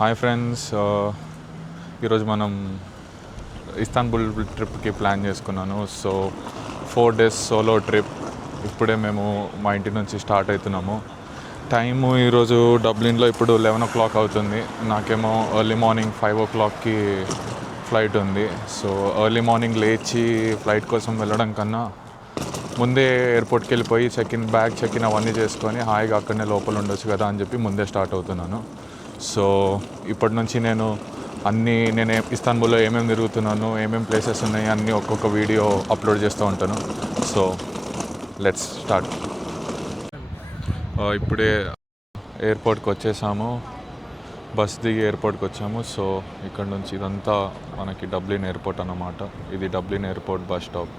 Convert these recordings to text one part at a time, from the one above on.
Hi friends, ఈరోజు మనం ఇస్తాన్బుల్ ట్రిప్కి ప్లాన్ చేసుకున్నాను. సో 4 days సోలో ట్రిప్. ఇప్పుడే మేము మా ఇంటి నుంచి స్టార్ట్ అవుతున్నాము. టైము ఈరోజు డబ్లిన్లో ఇప్పుడు 11 o'clock అవుతుంది. నాకేమో ఎర్లీ మార్నింగ్ 5 o'clockకి ఫ్లైట్ ఉంది. సో ఎర్లీ మార్నింగ్ లేచి ఫ్లైట్ కోసం వెళ్ళడం కన్నా ముందే ఎయిర్పోర్ట్కి వెళ్ళిపోయి చెక్ ఇన్ అవన్నీ చేసుకొని హాయిగా అక్కడనే లోపల ఉండొచ్చు కదా అని చెప్పి ముందే స్టార్ట్ అవుతున్నాను. సో ఇప్పటి నుంచి నేను ఇస్తాన్బుల్లో ఏమేమి తిరుగుతున్నాను, ఏమేమి ప్లేసెస్ ఉన్నాయి అన్నీ ఒక్కొక్క వీడియో అప్లోడ్ చేస్తూ ఉంటాను. So let's start. ఇప్పుడే ఎయిర్పోర్ట్కి వచ్చేసాము, బస్ దిగి ఎయిర్పోర్ట్కి వచ్చాము. సో ఇక్కడ నుంచి ఇదంతా మనకి డబ్లిన్ ఎయిర్పోర్ట్ అన్నమాట. ఇది Dublin airport bus stop.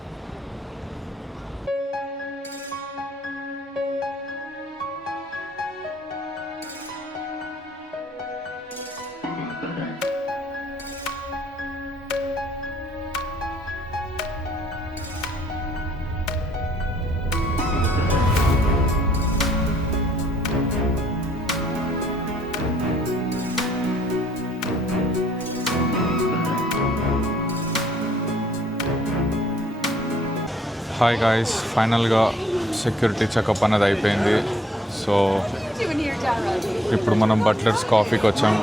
Hi guys, ఫైనల్గా సెక్యూరిటీ చెకప్ అనేది అయిపోయింది. సో ఇప్పుడు మనం బట్లర్స్ కాఫీకి వచ్చాం,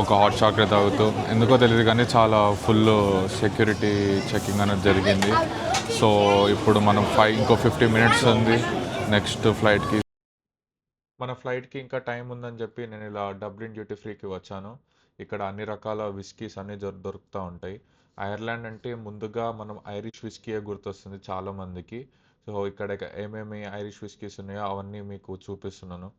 ఒక హాట్ చాక్లెట్ తాగుతూ. ఎందుకో తెలియదు కానీ చాలా ఫుల్ సెక్యూరిటీ చెకింగ్ అనేది జరిగింది. సో ఇప్పుడు మనం ఇంకో 50 minutes ఉంది నెక్స్ట్ ఫ్లైట్కి. మన ఫ్లైట్కి ఇంకా టైం ఉందని చెప్పి నేను ఇలా డబ్లిన్ డ్యూటీ ఫ్రీకి వచ్చాను. ఇక్కడ అన్ని రకాల విస్కీస్ అన్నీ దొరుకుతూ ఉంటాయి. ఐర్లాండ్ అంటే ముందుగా మనం ఐరిష్ విస్కీయే గుర్తొస్తుంది చాలామందికి. సో ఇక్కడ ఏమేమి ఐరిష్ విస్కీస్ ఉన్నాయో అవన్నీ మీకు చూపిస్తున్నాను.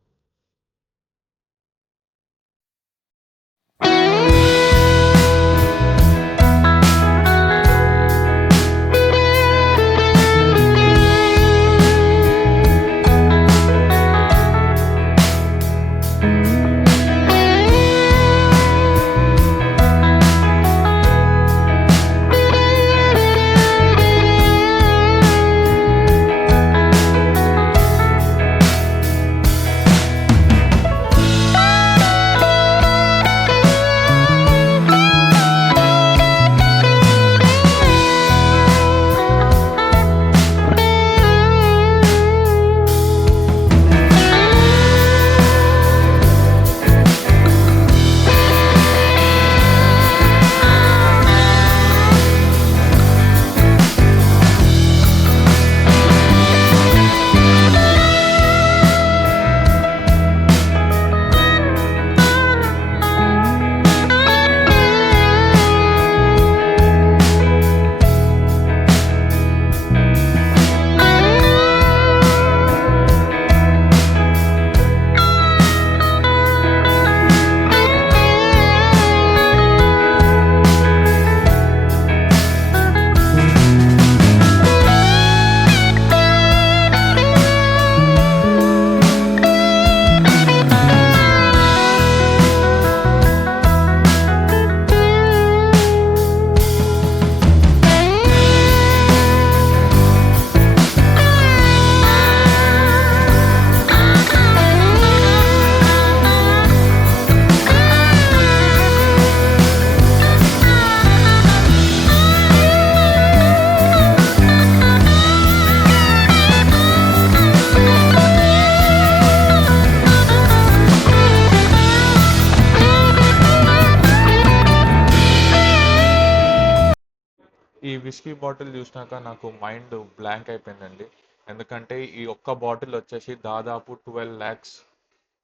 ఈ విస్కీ బాటిల్ చూసినాక నాకు మైండ్ బ్లాంక్ అయిపోయిందండి. ఎందుకంటే ఈ ఒక్క బాటిల్ వచ్చేసి దాదాపు 12 lakhs.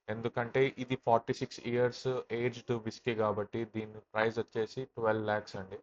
ఎందుకంటే ఇది 46 years ఏజ్డ్ విస్కీ కాబట్టి దీని ప్రైస్ వచ్చేసి 12 lakhs అండి.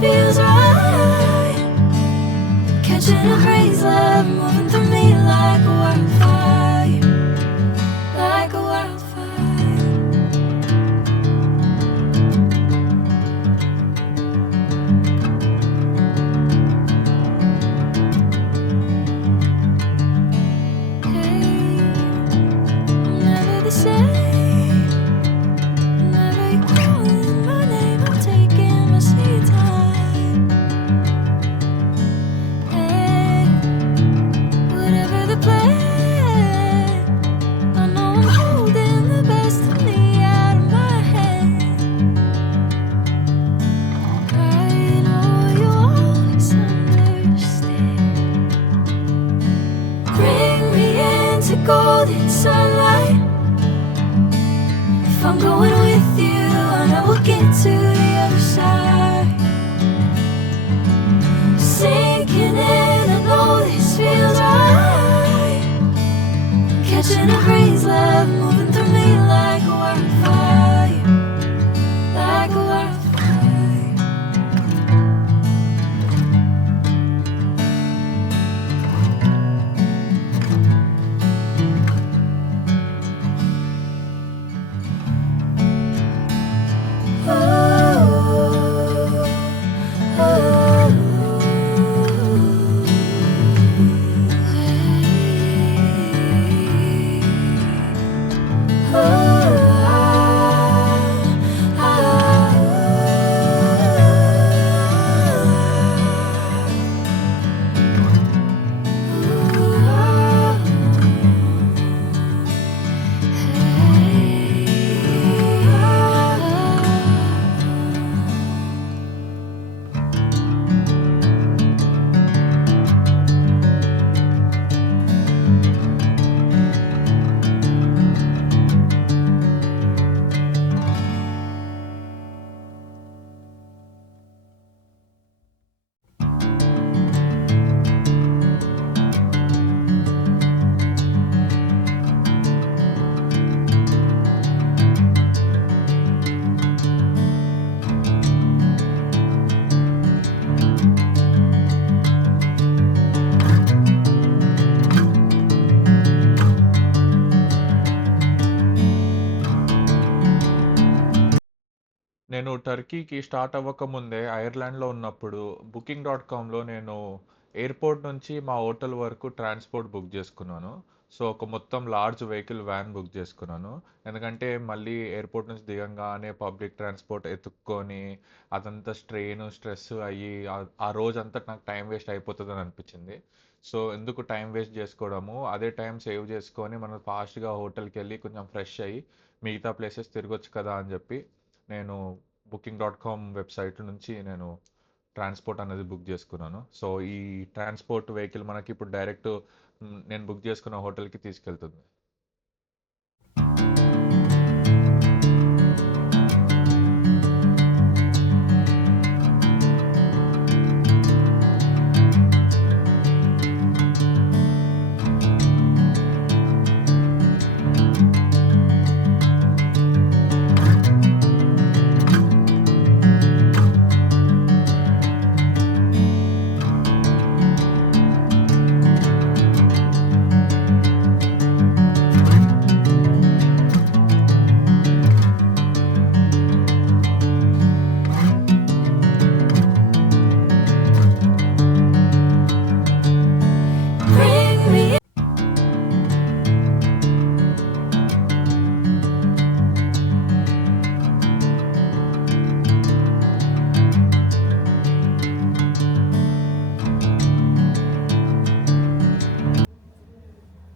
feels right. Catching a breeze, love moving through me like a wildfire, like a wildfire. Hey, I'm never the same. Whenever you're calling my name, I'm taking my sweet time. Hey, whatever the plan, I know I'm holding the best of me out of my hand. I know you always understand. Bring me into golden sunlight. If I'm going with you, I know we'll get to the other side. Sinking in, I know this feels right. Catching a breeze, love moving through me like a wildfire, like a wildfire. నేను టర్కీకి స్టార్ట్ అవ్వకముందే ఐర్లాండ్లో ఉన్నప్పుడు booking.comలో నేను ఎయిర్పోర్ట్ నుంచి మా హోటల్ వరకు ట్రాన్స్పోర్ట్ బుక్ చేసుకున్నాను. సో ఒక మొత్తం లార్జ్ వెహికల్ వ్యాన్ బుక్ చేసుకున్నాను. ఎందుకంటే మళ్ళీ ఎయిర్పోర్ట్ నుంచి దిగంగానే పబ్లిక్ ట్రాన్స్పోర్ట్ ఎతుక్కొని అదంతా స్ట్రెస్ అయ్యి ఆ రోజంతా నాకు టైం వేస్ట్ అయిపోతుందని అనిపించింది. సో ఎందుకు టైం వేస్ట్ చేసుకోవడము, అదే టైం సేవ్ చేసుకొని మనం ఫాస్ట్గా హోటల్కి వెళ్ళి కొంచెం ఫ్రెష్ అయ్యి మిగతా ప్లేసెస్ తిరగొచ్చు కదా అని చెప్పి నేను booking.com వెబ్సైట్ నుంచి నేను ట్రాన్స్పోర్ట్ అనేది బుక్ చేసుకున్నాను. సో ఈ ట్రాన్స్పోర్ట్ వెహికల్ మనకి ఇప్పుడు డైరెక్ట్ నేను బుక్ చేసుకున్న హోటల్కి తీసుకెళ్తుంది. Bring me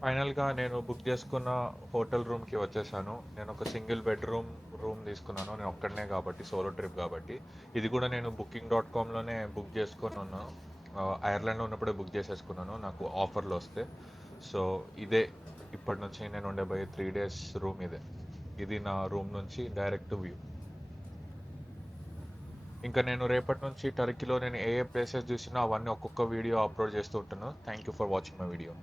ఫైనల్గా నేను బుక్ చేసుకున్న హోటల్ రూమ్కి వచ్చేసాను. నేను ఒక సింగిల్ బెడ్రూమ్ రూమ్ తీసుకున్నాను. నేను ఒక్కడనే కాబట్టి, సోలో ట్రిప్ కాబట్టి. ఇది కూడా నేను booking.comలోనే బుక్ చేసుకొని ఉన్నాను. ఐర్లాండ్లో ఉన్నప్పుడే బుక్ చేసేసుకున్నాను నాకు ఆఫర్లు వస్తే. సో ఇదే ఇప్పటి నుంచి నేను ఉండబోయే 3 days రూమ్ ఇదే. ఇది నా రూమ్ నుంచి డైరెక్ట్ వ్యూ. ఇంకా నేను రేపటి నుంచి టర్కీలో నేను ఏ ప్లేసెస్ చూసినా అవన్నీ ఒక్కొక్క వీడియో అప్లోడ్ చేస్తూ ఉంటాను. Thank you for watching my video.